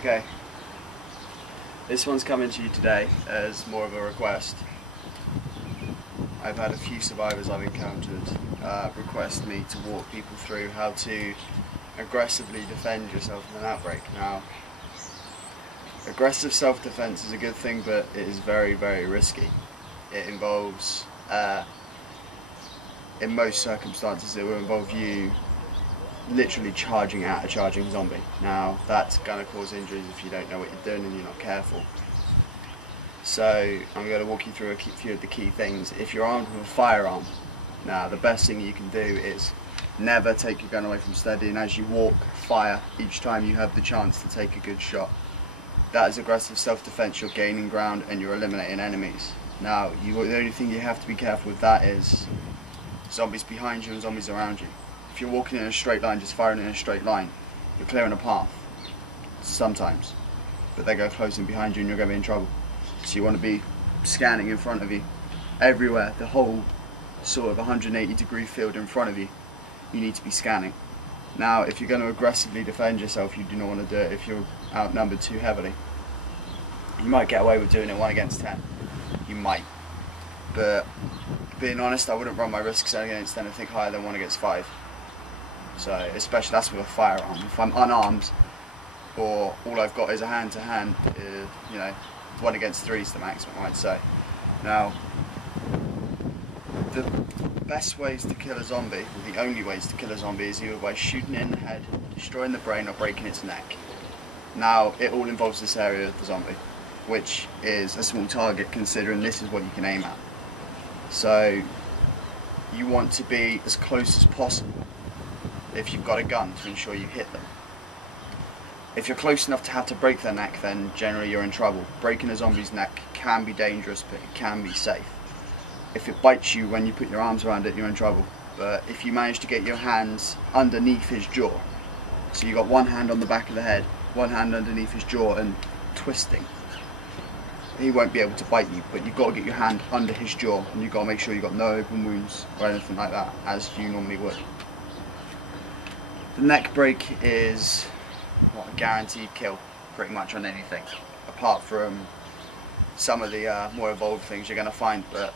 Okay, this one's coming to you today as more of a request. I've had a few survivors I've encountered request me to walk people through how to aggressively defend yourself in an outbreak. Now, aggressive self-defense is a good thing, but it is very, very risky. It involves, in most circumstances, it will involve you literally charging at a charging zombie. Now, that's going to cause injuries if you don't know what you're doing and you're not careful. So, I'm going to walk you through a few of the key things. If you're armed with a firearm, now the best thing you can do is never take your gun away from steady, and as you walk, fire each time you have the chance to take a good shot. That is aggressive self-defense. You're gaining ground and you're eliminating enemies. Now, the only thing you have to be careful with that is zombies behind you and zombies around you. If you're walking in a straight line, just firing in a straight line, you're clearing a path, sometimes. But they go close in behind you and you're going to be in trouble. So you want to be scanning in front of you, everywhere, the whole sort of 180-degree field in front of you, you need to be scanning. Now, if you're going to aggressively defend yourself, you do not want to do it if you're outnumbered too heavily. You might get away with doing it 1 against 10. You might. But being honest, I wouldn't run my risks against anything higher than 1 against 5. So, especially that's with a firearm. If I'm unarmed, or all I've got is a hand-to-hand, you know, 1 against 3 is the maximum, I'd say. Now, the best ways to kill a zombie, or the only ways to kill a zombie, is either by shooting it in the head, destroying the brain, or breaking its neck. Now, it all involves this area of the zombie, which is a small target considering this is what you can aim at. So, you want to be as close as possible if you've got a gun to ensure you hit them. If you're close enough to have to break their neck, then generally you're in trouble. Breaking a zombie's neck can be dangerous, but it can be safe. If it bites you when you put your arms around it, you're in trouble. But if you manage to get your hands underneath his jaw, so you got one hand on the back of the head, one hand underneath his jaw and twisting, he won't be able to bite you, but you've got to get your hand under his jaw and you've got to make sure you've got no open wounds or anything like that, as you normally would. The neck break is a guaranteed kill pretty much on anything, apart from some of the more evolved things you're going to find. But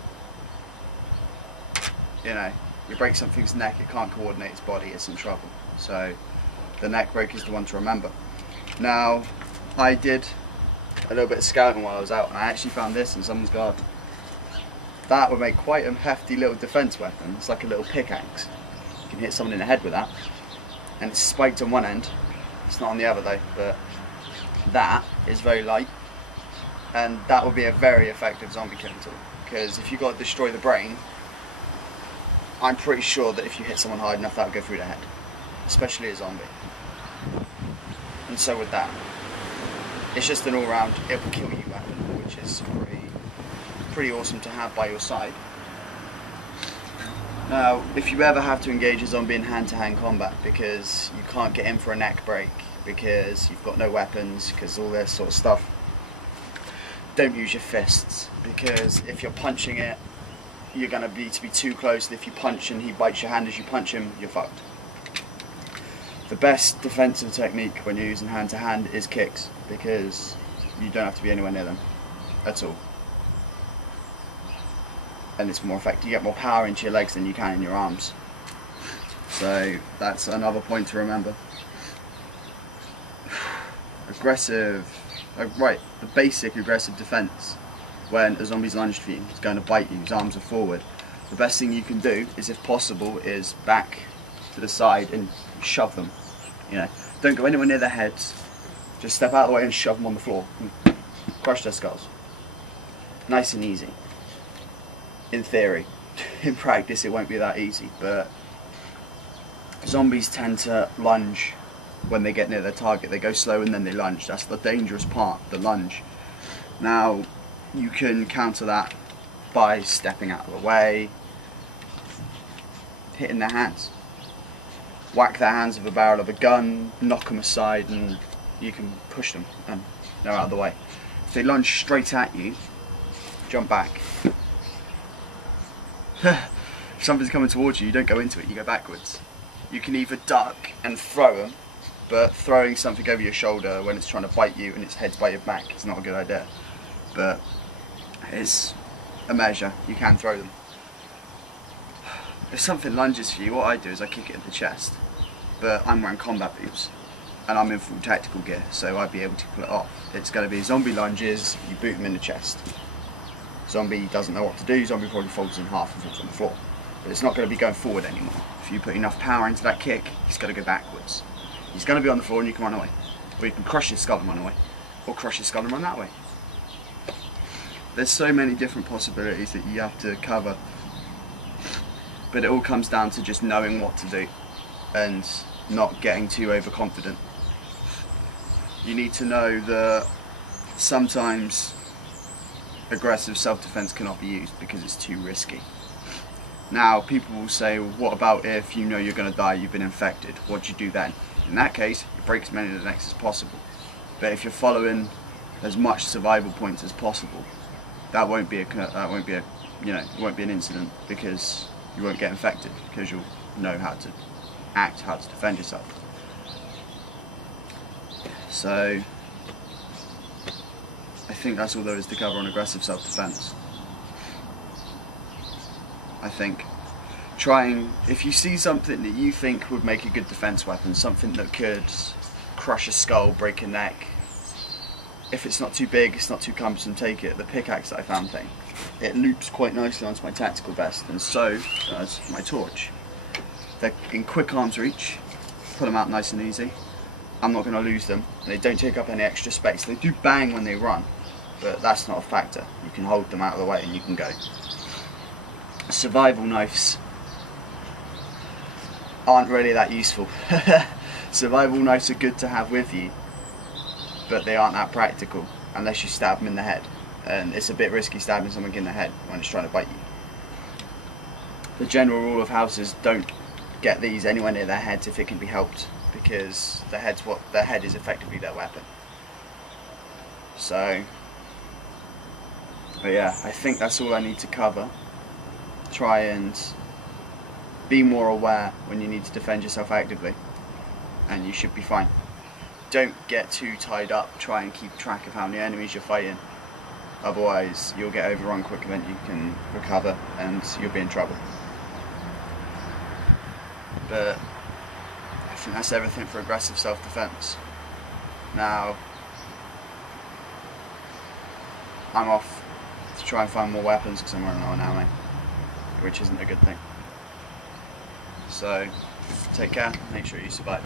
you know, you break something's neck, it can't coordinate its body, it's in trouble. So the neck break is the one to remember. Now, I did a little bit of scouting while I was out and I actually found this in someone's garden. That would make quite a hefty little defense weapon. It's like a little pickaxe. You can hit someone in the head with that, and it's spiked on one end. It's not on the other though, but that is very light, and that would be a very effective zombie killing tool, because if you've got to destroy the brain, I'm pretty sure that if you hit someone hard enough, that would go through the head, especially a zombie. And so with that, it's just an all-round it will kill you weapon, which is pretty awesome to have by your side. Now, if you ever have to engage a zombie in hand-to-hand combat because you can't get in for a neck break, because you've got no weapons, because all this sort of stuff, don't use your fists, because if you're punching it, you're going to be too close, and if you punch and he bites your hand as you punch him, you're fucked. The best defensive technique when you're using hand-to-hand is kicks, because you don't have to be anywhere near them at all. And it's more effective. You get more power into your legs than you can in your arms. So that's another point to remember. Aggressive, right, the basic aggressive defense when a zombie's lunged for you, he's going to bite you, his arms are forward. The best thing you can do is, if possible, is back to the side and shove them. You know, don't go anywhere near their heads. Just step out of the way and shove them on the floor. Crush their skulls. Nice and easy. In theory. In practice it won't be that easy, but zombies tend to lunge when they get near their target. They go slow and then they lunge. That's the dangerous part, the lunge. Now, you can counter that by stepping out of the way, hitting their hands. Whack their hands with a barrel of a gun, knock them aside, and you can push them and they're out of the way. If they lunge straight at you, jump back. If something's coming towards you, you don't go into it, you go backwards. You can either duck and throw them, but throwing something over your shoulder when it's trying to bite you and its head's by your back is not a good idea. But it's a measure, you can throw them. If something lunges for you, what I do is I kick it in the chest, but I'm wearing combat boots and I'm in full tactical gear, so I'd be able to pull it off. It's going to be zombie lunges, you boot them in the chest. Zombie doesn't know what to do, zombie probably folds in half and falls on the floor. But it's not going to be going forward anymore. If you put enough power into that kick, he's going to go backwards. He's going to be on the floor and you can run away. Or you can crush his skull and run away. Or crush his skull and run that way. There's so many different possibilities that you have to cover. But it all comes down to just knowing what to do and not getting too overconfident. You need to know that sometimes aggressive self-defense cannot be used because it's too risky. Now, people will say, well, what about if you know you're going to die, you've been infected? What do you do then? In that case, you break as many of the necks as possible. But if you're following as much survival points as possible, that won't be it won't be an incident, because you won't get infected, because you'll know how to act, how to defend yourself. So I think that's all there is to cover on aggressive self-defense. I think if you see something that you think would make a good defense weapon, something that could crush a skull, break a neck, if it's not too big, it's not too cumbersome, take it. The pickaxe that I found thing, it loops quite nicely onto my tactical vest, and so does my torch. They're in quick arm's reach, put them out nice and easy. I'm not going to lose them, and they don't take up any extra space. They do bang when they run, but that's not a factor. You can hold them out of the way and you can go. Survival knives aren't really that useful. Survival knives are good to have with you, but they aren't that practical unless you stab them in the head, and it's a bit risky stabbing someone in the head when it's trying to bite you. The general rule of house is don't get these anywhere near their heads if it can be helped, because their head is effectively their weapon. So, but yeah, I think that's all I need to cover. Try and be more aware when you need to defend yourself actively, and you should be fine. Don't get too tied up, try and keep track of how many enemies you're fighting, otherwise you'll get overrun quicker than you can recover and you'll be in trouble. But I think that's everything for aggressive self-defense. Now, I'm off to try and find more weapons because I'm running low on ammo, which isn't a good thing. So, take care, make sure you survive.